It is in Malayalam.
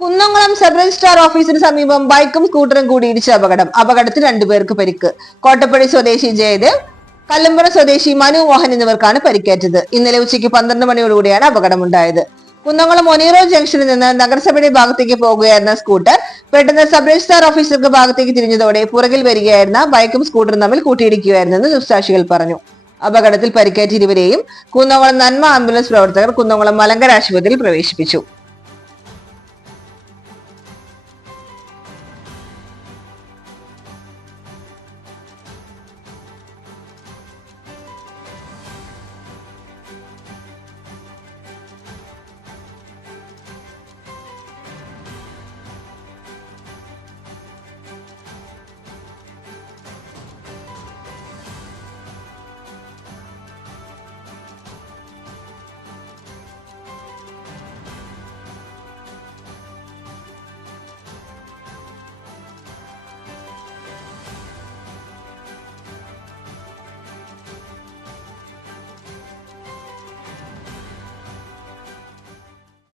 കുന്നംകുളം സബ് രജിസ്ട്രാർ ഓഫീസിന് സമീപം ബൈക്കും സ്കൂട്ടറും കൂടി ഇടിച്ച അപകടത്തിൽ രണ്ടുപേർക്ക് പരിക്ക്. കോട്ടപ്പടി സ്വദേശി ജയദേവ്, കല്ലമ്പുറ സ്വദേശി മനു മോഹൻ എന്നിവർക്കാണ് പരിക്കേറ്റത്. ഇന്നലെ ഉച്ചയ്ക്ക് 12 മണിയോടുകൂടിയാണ് അപകടമുണ്ടായത്. കുന്നംകുളം ഒനീറോ ജംഗ്ഷനിൽ നിന്ന് നഗരസഭയുടെ ഭാഗത്തേക്ക് പോകുകയായിരുന്ന സ്കൂട്ടർ പെട്ടെന്ന് സബ് രജിസ്ട്രാർ ഓഫീസർക്ക് ഭാഗത്തേക്ക് തിരിഞ്ഞതോടെ പുറകിൽ വരികയായിരുന്ന ബൈക്കും സ്കൂട്ടറും തമ്മിൽ കൂട്ടിയിടിക്കുകയായിരുന്നെന്ന് ദൃക്സാക്ഷികൾ പറഞ്ഞു. അപകടത്തിൽ പരിക്കേറ്റ ഇരുവരെയും കുന്നംകുളം നന്മ ആംബുലൻസ് പ്രവർത്തകർ കുന്നംകുളം മലങ്കര ആശുപത്രിയിൽ പ്രവേശിപ്പിച്ചു.